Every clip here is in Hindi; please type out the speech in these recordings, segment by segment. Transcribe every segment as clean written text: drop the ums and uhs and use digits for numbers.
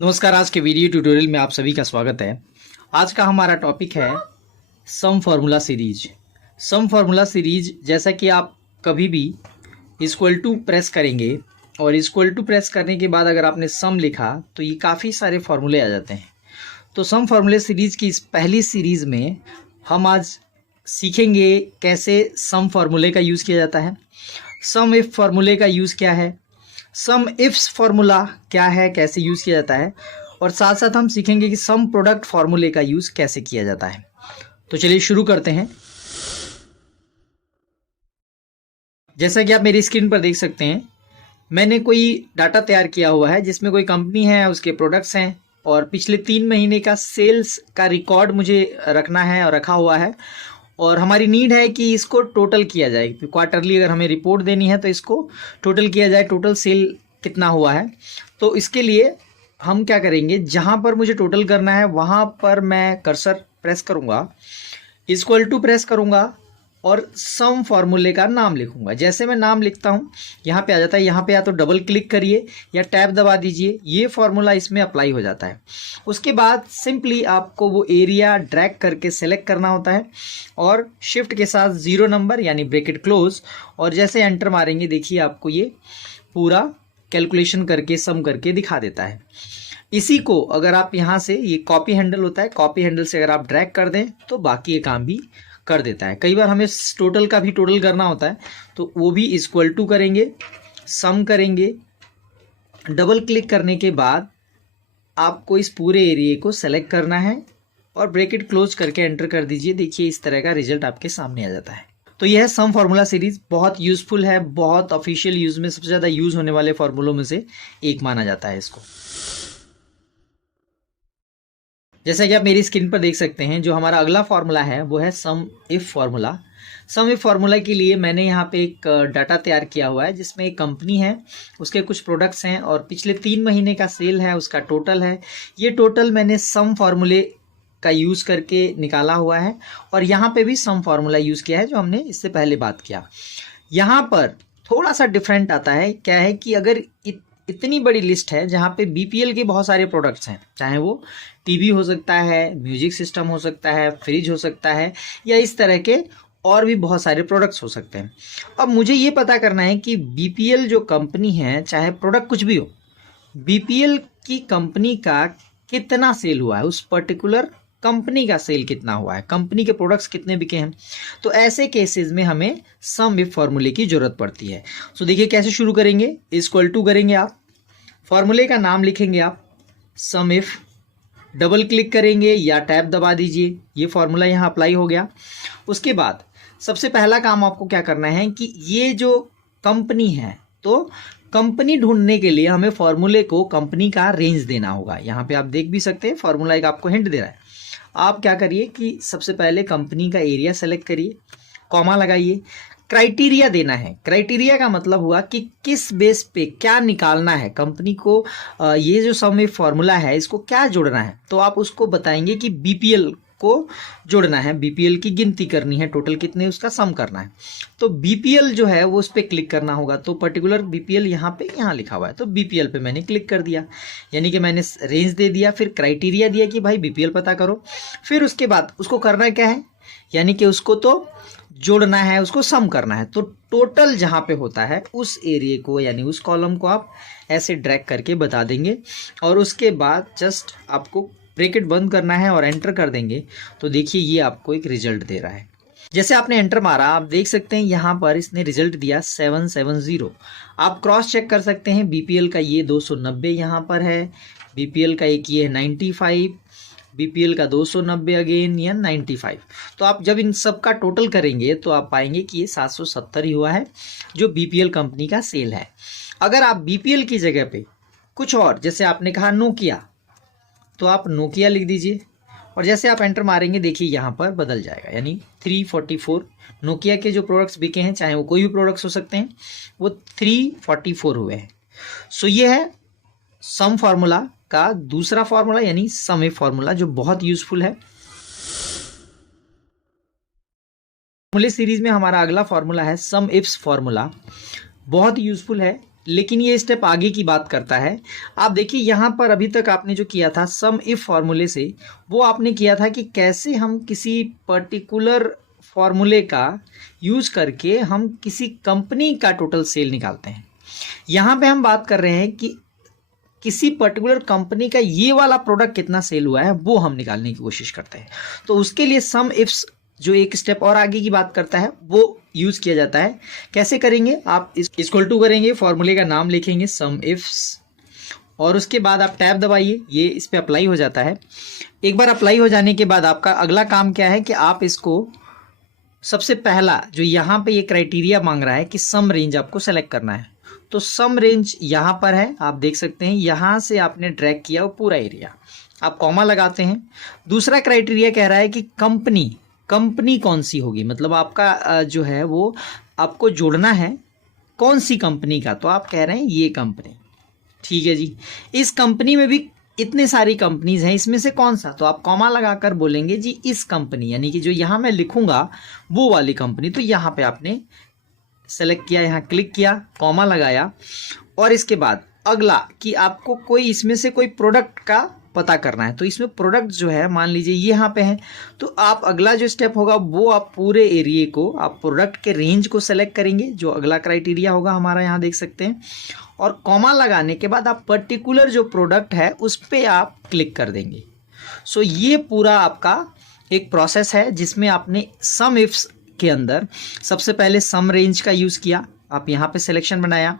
नमस्कार। आज के वीडियो ट्यूटोरियल में आप सभी का स्वागत है। आज का हमारा टॉपिक है सम फार्मूला सीरीज। सम फार्मूला सीरीज जैसा कि आप कभी भी इक्वल टू प्रेस करेंगे और इक्वल टू प्रेस करने के बाद अगर आपने सम लिखा तो ये काफ़ी सारे फार्मूले आ जाते हैं। तो सम फार्मूले सीरीज की इस पहली सीरीज में हम आज सीखेंगे कैसे सम फार्मूले का यूज़ किया जाता है, सम इफ फार्मूले का यूज़ क्या है, सम इफ्स फार्मूला क्या है, कैसे यूज़ किया जाता है, और साथ साथ हम सीखेंगे कि सम प्रोडक्ट फार्मूले का यूज़ कैसे किया जाता है। तो चलिए शुरू करते हैं। जैसा कि आप मेरी स्क्रीन पर देख सकते हैं, मैंने कोई डाटा तैयार किया हुआ है जिसमें कोई कंपनी है, उसके प्रोडक्ट्स हैं और पिछले 3 महीने का सेल्स का रिकॉर्ड मुझे रखना है और रखा हुआ है। और हमारी नीड है कि इसको टोटल किया जाए। क्वार्टरली अगर हमें रिपोर्ट देनी है तो इसको टोटल किया जाए, टोटल सेल कितना हुआ है। तो इसके लिए हम क्या करेंगे, जहाँ पर मुझे टोटल करना है वहाँ पर मैं कर्सर प्रेस करूँगा, इक्वल टू प्रेस करूँगा और सम फार्मूले का नाम लिखूंगा। जैसे मैं नाम लिखता हूँ यहाँ पे आ जाता है। यहाँ पे या तो डबल क्लिक करिए या टैब दबा दीजिए, ये फार्मूला इसमें अप्लाई हो जाता है। उसके बाद सिंपली आपको वो एरिया ड्रैग करके सेलेक्ट करना होता है और शिफ्ट के साथ 0 नंबर यानी ब्रैकेट क्लोज, और जैसे एंटर मारेंगे देखिए आपको ये पूरा कैलकुलेशन करके सम करके दिखा देता है। इसी को अगर आप यहाँ से, ये कॉपी हैंडल होता है, कॉपी हैंडल से अगर आप ड्रैग कर दें तो बाकी ये काम भी कर देता है। कई बार हमें टोटल का भी टोटल करना होता है तो वो भी इक्वल टू करेंगे, सम करेंगे, डबल क्लिक करने के बाद आपको इस पूरे एरिया को सेलेक्ट करना है और ब्रैकेट क्लोज करके एंटर कर दीजिए। देखिए इस तरह का रिजल्ट आपके सामने आ जाता है। तो यह सम फार्मूला सीरीज बहुत यूजफुल है, बहुत ऑफिशियल यूज में सबसे ज़्यादा यूज होने वाले फार्मूलों में से एक माना जाता है इसको। जैसा कि आप मेरी स्क्रीन पर देख सकते हैं, जो हमारा अगला फार्मूला है वो है sum if formula. Sum if formula के लिए मैंने यहाँ पे एक डाटा तैयार किया हुआ है जिसमें एक कंपनी है, उसके कुछ प्रोडक्ट्स हैं और पिछले 3 महीने का सेल है, उसका टोटल है। ये टोटल मैंने सम फार्मूले का यूज़ करके निकाला हुआ है और यहाँ पे भी सम फार्मूला यूज़ किया है जो हमने इससे पहले बात किया। यहाँ पर थोड़ा सा डिफरेंट आता है, क्या है कि अगर इतनी बड़ी लिस्ट है जहाँ पे बीपीएल के बहुत सारे प्रोडक्ट्स हैं, चाहे वो टीवी हो सकता है, म्यूजिक सिस्टम हो सकता है, फ्रिज हो सकता है, या इस तरह के और भी बहुत सारे प्रोडक्ट्स हो सकते हैं। अब मुझे ये पता करना है कि बीपीएल जो कंपनी है, चाहे प्रोडक्ट कुछ भी हो, बीपीएल की कंपनी का कितना सेल हुआ है, उस पर्टिकुलर कंपनी का सेल कितना हुआ है, कंपनी के प्रोडक्ट्स कितने बिके हैं। तो ऐसे केसेस में हमें सम इफ फार्मूले की जरूरत पड़ती है। सो देखिए कैसे शुरू करेंगे, इक्वल टू करेंगे, आप फार्मूले का नाम लिखेंगे, आप सम इफ, डबल क्लिक करेंगे या टैब दबा दीजिए, ये फार्मूला यहाँ अप्लाई हो गया। उसके बाद सबसे पहला काम आपको क्या करना है कि ये जो कंपनी है, तो कंपनी ढूंढने के लिए हमें फार्मूले को कंपनी का रेंज देना होगा। यहाँ पे आप देख भी सकते हैं फार्मूला एक आपको हिंट दे रहा है। आप क्या करिए कि सबसे पहले कंपनी का एरिया सेलेक्ट करिए, कॉमा लगाइए, क्राइटेरिया देना है। क्राइटेरिया का मतलब हुआ कि किस बेस पे क्या निकालना है कंपनी को, ये जो सम इफ फार्मूला है इसको क्या जोड़ना है। तो आप उसको बताएंगे कि बीपीएल को जोड़ना है, बीपीएल की गिनती करनी है, टोटल कितने उसका सम करना है। तो बीपीएल जो है वो उस पर क्लिक करना होगा। तो पर्टिकुलर बीपीएल यहाँ पे यहाँ लिखा हुआ है, तो बीपीएल पे मैंने क्लिक कर दिया, यानी कि मैंने रेंज दे दिया, फिर क्राइटेरिया दिया कि भाई बीपीएल पता करो। फिर उसके बाद उसको करना क्या है, यानी कि उसको तो जोड़ना है, उसको सम करना है। तो टोटल जहाँ पे होता है उस एरिया को यानी उस कॉलम को आप ऐसे ड्रैग करके बता देंगे और उसके बाद जस्ट आपको ब्रैकेट बंद करना है और एंटर कर देंगे। तो देखिए ये आपको एक रिजल्ट दे रहा है। जैसे आपने एंटर मारा, आप देख सकते हैं यहाँ पर इसने रिजल्ट दिया 770। आप क्रॉस चेक कर सकते हैं, बीपीएल का ये 290 यहाँ पर है, बीपीएल का एक ये 95, बीपीएल का 290 अगेन या 95। तो आप जब इन सब का टोटल करेंगे तो आप पाएंगे कि ये 770 ही हुआ है जो बीपीएल कंपनी का सेल है। अगर आप बीपीएल की जगह पे कुछ और, जैसे आपने कहा नोकिया, तो आप नोकिया लिख दीजिए और जैसे आप एंटर मारेंगे देखिए यहाँ पर बदल जाएगा, यानी 344 नोकिया के जो प्रोडक्ट्स बिके हैं, चाहे वो कोई भी प्रोडक्ट्स हो सकते हैं, वो 344 हुए हैं। सो ये है सम फार्मूला का दूसरा फार्मूला यानी सम इफ फार्मूला, जो बहुत यूजफुल है। फार्मूले सीरीज में हमारा अगला फार्मूला है सम इफ्स फार्मूला। बहुत यूजफुल है लेकिन ये स्टेप आगे की बात करता है। आप देखिए यहाँ पर अभी तक आपने जो किया था सम इफ फॉर्मूले से, वो आपने किया था कि कैसे हम किसी पर्टिकुलर फॉर्मूले का यूज़ करके हम किसी कंपनी का टोटल सेल निकालते हैं। यहाँ पे हम बात कर रहे हैं कि किसी पर्टिकुलर कंपनी का ये वाला प्रोडक्ट कितना सेल हुआ है वो हम निकालने की कोशिश करते हैं। तो उसके लिए सम इफ्स जो एक स्टेप और आगे की बात करता है वो यूज़ किया जाता है। कैसे करेंगे, आप इक्वल टू करेंगे, फॉर्मूले का नाम लिखेंगे सम इफ्स, और उसके बाद आप टैब दबाइए, ये इस पर अप्लाई हो जाता है। एक बार अप्लाई हो जाने के बाद आपका अगला काम क्या है कि आप इसको सबसे पहला जो यहाँ पे ये क्राइटेरिया मांग रहा है कि सम रेंज आपको सेलेक्ट करना है। तो सम रेंज यहाँ पर है, आप देख सकते हैं, यहाँ से आपने ड्रैग किया वो पूरा एरिया, आप कॉमा लगाते हैं। दूसरा क्राइटेरिया कह रहा है कि कंपनी कौन सी होगी, मतलब आपका जो है वो आपको जोड़ना है कौन सी कंपनी का, तो आप कह रहे हैं ये कंपनी। ठीक है जी, इस कंपनी में भी इतने सारी कंपनीज हैं, इसमें से कौन सा, तो आप कॉमा लगाकर बोलेंगे जी इस कंपनी, यानी कि जो यहाँ मैं लिखूंगा वो वाली कंपनी। तो यहाँ पे आपने सेलेक्ट किया, यहाँ क्लिक किया, कॉमा लगाया, और इसके बाद अगला कि आपको कोई इसमें से कोई प्रोडक्ट का पता करना है। तो इसमें प्रोडक्ट जो है मान लीजिए ये यहाँ पे है, तो आप अगला जो स्टेप होगा वो आप पूरे एरिए को आप प्रोडक्ट के रेंज को सेलेक्ट करेंगे, जो अगला क्राइटेरिया होगा हमारा, यहाँ देख सकते हैं। और कॉमा लगाने के बाद आप पर्टिकुलर जो प्रोडक्ट है उस पर आप क्लिक कर देंगे। सो ये पूरा आपका एक प्रोसेस है जिसमें आपने सम इफ्स के अंदर सबसे पहले सम रेंज का यूज़ किया, आप यहाँ पे सिलेक्शन बनाया।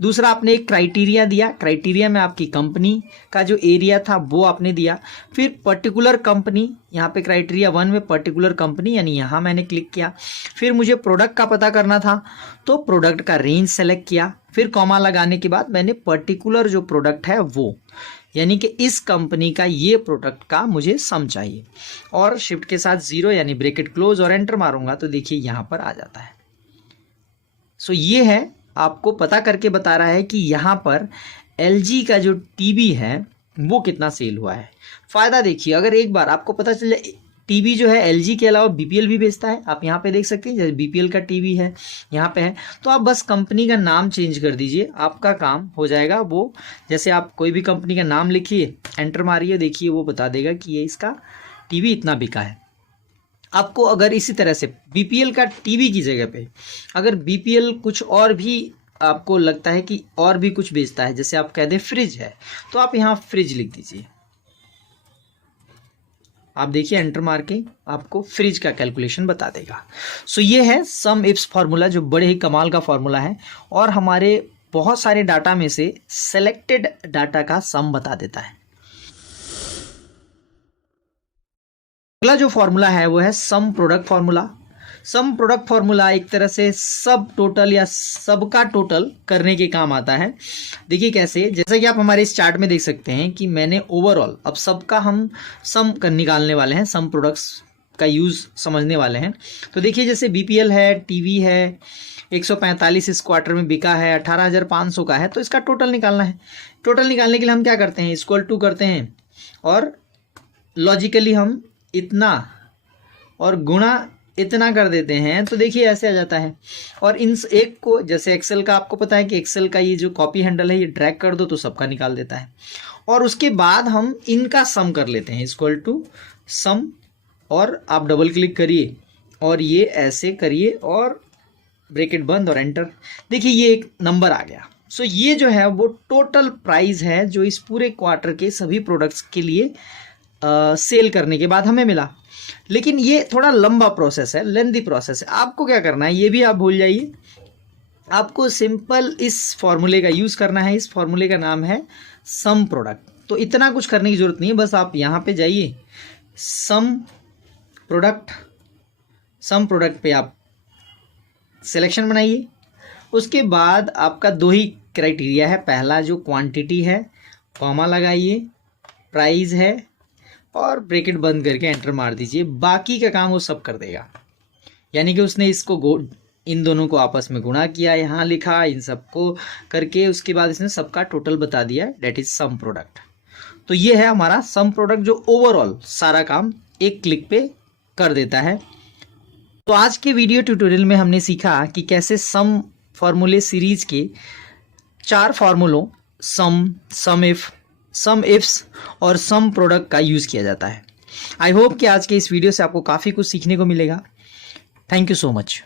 दूसरा आपने एक क्राइटेरिया दिया, क्राइटेरिया में आपकी कंपनी का जो एरिया था वो आपने दिया। फिर पर्टिकुलर कंपनी, यहाँ पे क्राइटेरिया 1 में पर्टिकुलर कंपनी, यानी यहाँ मैंने क्लिक किया। फिर मुझे प्रोडक्ट का पता करना था तो प्रोडक्ट का रेंज सेलेक्ट किया। फिर कॉमा लगाने के बाद मैंने पर्टिकुलर जो प्रोडक्ट है वो, यानी कि इस कंपनी का ये प्रोडक्ट का मुझे सम चाहिए, और शिफ्ट के साथ 0 यानी ब्रैकेट क्लोज और एंटर मारूंगा तो देखिए यहाँ पर आ जाता है। सो ये है, आपको पता करके बता रहा है कि यहाँ पर LG का जो टीवी है वो कितना सेल हुआ है। फ़ायदा देखिए, अगर एक बार आपको पता चले टीवी जो है LG के अलावा BPL भी बेचता है, आप यहाँ पे देख सकते हैं, जैसे BPL का टीवी है यहाँ पे है, तो आप बस कंपनी का नाम चेंज कर दीजिए, आपका काम हो जाएगा। वो जैसे आप कोई भी कंपनी का नाम लिखिए, एंटर मारिए, देखिए वो बता देगा कि ये इसका टीवी इतना बिका है। आपको अगर इसी तरह से BPL का टीवी की जगह पे अगर BPL कुछ और भी आपको लगता है कि और भी कुछ बेचता है, जैसे आप कह दें फ्रिज है, तो आप यहाँ फ्रिज लिख दीजिए। आप देखिए एंटर मार के आपको फ्रिज का कैलकुलेशन बता देगा। सो ये है सम इफ्स फार्मूला, जो बड़े ही कमाल का फार्मूला है और हमारे बहुत सारे डाटा में से सेलेक्टेड डाटा का सम बता देता है। अगला जो फॉर्मूला है वो है some product formula. Some product formula एक तरह से सब टोटल या सबका टोटल करने के काम आता है। देखिए कैसे, जैसा कि आप हमारे इस चार्ट में देख सकते हैं कि मैंने ओवरऑल अब सबका हम सम निकालने वाले हैं, सम प्रोडक्ट्स का यूज़ समझने वाले हैं। तो देखिए जैसे BPL है, टीवी है, 145 इस क्वार्टर में बिका है, 18,500 का है, तो इसका टोटल निकालना है। टोटल निकालने के लिए हम क्या करते हैं, इक्वल टू करते हैं और लॉजिकली हम इतना और गुणा इतना कर देते हैं, तो देखिए ऐसे आ जाता है। और इन एक को, जैसे एक्सेल का आपको पता है कि एक्सेल का ये जो कॉपी हैंडल है ये ड्रैग कर दो तो सबका निकाल देता है। और उसके बाद हम इनका सम कर लेते हैं, इक्वल टू सम, और आप डबल क्लिक करिए और ये ऐसे करिए और ब्रैकेट बंद और एंटर। देखिए ये एक नंबर आ गया। सो ये जो है वो टोटल प्राइस है जो इस पूरे क्वार्टर के सभी प्रोडक्ट्स के लिए सेल करने के बाद हमें मिला। लेकिन ये थोड़ा लंबा प्रोसेस है, लेंथी प्रोसेस है। आपको क्या करना है ये भी आप भूल जाइए, आपको सिंपल इस फॉर्मूले का यूज़ करना है। इस फॉर्मूले का नाम है सम प्रोडक्ट। तो इतना कुछ करने की ज़रूरत नहीं है, बस आप यहाँ पे जाइए, सम प्रोडक्ट पे आप सिलेक्शन बनाइए। उसके बाद आपका दो ही क्राइटेरिया है, पहला जो क्वांटिटी है, कॉमा लगाइए, प्राइस है और ब्रैकेट बंद करके एंटर मार दीजिए। बाकी का काम वो सब कर देगा, यानी कि उसने इसको इन दोनों को आपस में गुणा किया, यहाँ लिखा, इन सबको करके उसके बाद इसने सबका टोटल बता दिया, डेट इज सम प्रोडक्ट। तो ये है हमारा सम प्रोडक्ट जो ओवरऑल सारा काम एक क्लिक पे कर देता है। तो आज के वीडियो ट्यूटोरियल में हमने सीखा कि कैसे सम फॉर्मूले सीरीज के 4 फॉर्मूलों सम इफ, सम इफ्स और सम प्रोडक्ट का यूज़ किया जाता है। आई होप कि आज के इस वीडियो से आपको काफ़ी कुछ सीखने को मिलेगा। Thank you so much.